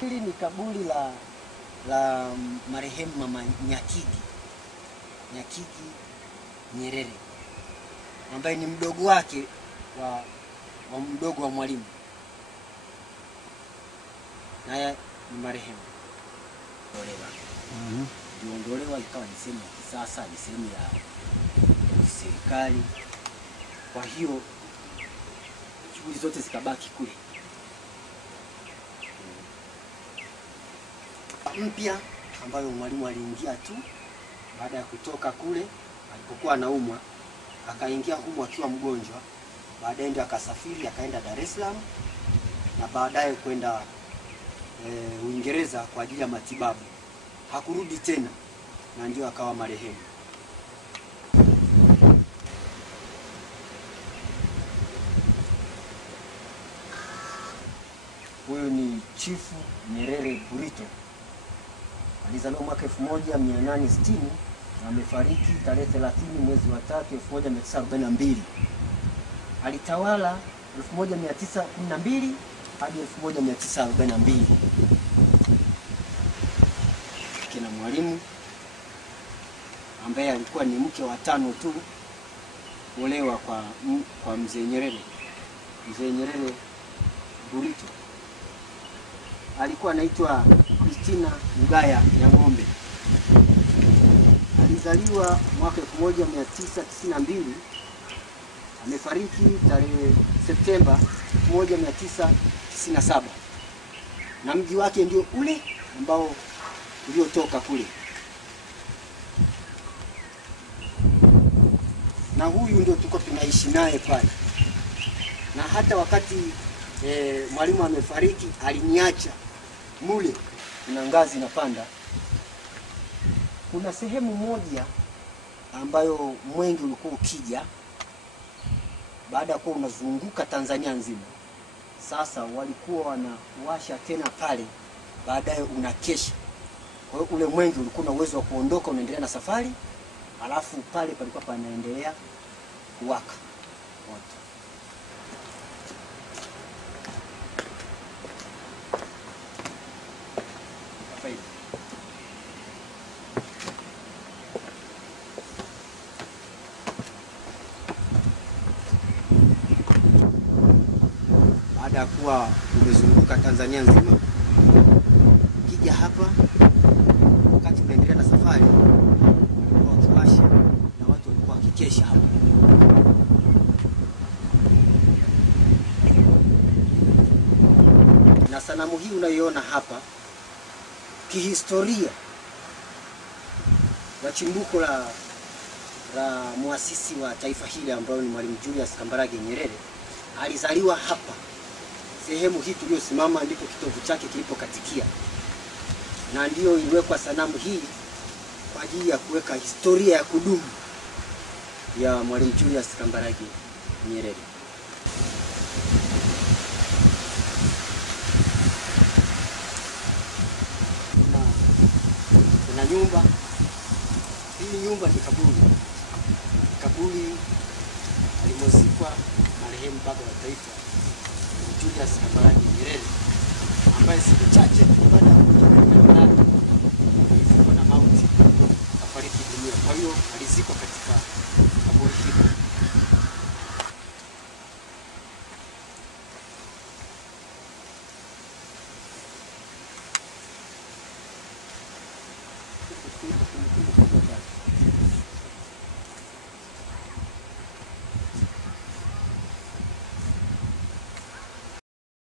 Hili ni kaburi la marehemu Mama Nyakigi Nyerere ambaye ni mdogo wake wa mdogo wa Mwalimu, naye ni marehemu. Ondolewa ikawa ni sehemu ya kisasa, ni sehemu ya serikali. Kwa hiyo shughuli zote zikabaki kule. Mpya ambayo Mwalimu aliingia tu baada ya kutoka kule alipokuwa anaumwa, akaingia humo akiwa mgonjwa. Baadaye ndio akasafiri akaenda Dar es Salaam na baadaye kwenda Uingereza kwa ajili ya matibabu. Hakurudi tena na ndio akawa marehemu. Huyu ni Chifu Nyerere Burito. Alizaliwa mwaka 1860 na amefariki tarehe 30 mwezi wa 3 1942. Alitawala 1912 hadi 1942. Kina Mwalimu ambaye alikuwa ni mke wa 5 tu kuolewa kwa Mzee Nyerere. Mzee Nyerere Burito alikuwa anaitwa Christina Ngaya ya Ng'ombe. Alizaliwa mwaka 1992, amefariki tarehe Septemba 1997, na mji wake ndio ule ambao uliotoka kule. Na huyu ndio tuko tunaishi naye pale. Na hata wakati Mwalimu amefariki aliniacha mule na ngazi napanda. Kuna sehemu moja ambayo mwenge ulikuwa ukija baada ya kuwa unazunguka Tanzania nzima. Sasa walikuwa wanawasha tena pale, baadaye unakesha. Kwa hiyo ule mwenge ulikuwa na uwezo wa kuondoka unaendelea na safari, alafu pale palikuwa panaendelea kuwaka moto. Baada ya kuwa umezunguka Tanzania nzima, ukija hapa wakati unaendelea na safari walikuwa wakiwasha na watu walikuwa wakikesha hapa. Na sanamu hii unaiona hapa, kihistoria wa chimbuko la muasisi wa taifa hili ambao ni Mwalimu Julius Kambarage Nyerere alizaliwa hapa. Sehemu hii tuliyosimama ndipo kitovu chake kilipokatikia, na ndio iliwekwa sanamu hii kwa ajili ya kuweka historia ya kudumu ya Mwalimu Julius Kambarage Nyerere. Kuna nyumba hii, nyumba ni kaburi alimozikwa marehemu baba wa taifa Julius Kambarage Nyerere, ambaye siku chache baada ya kutoka na mauti akafariki dunia. Kwa hiyo alizikwa katika kaburi hili.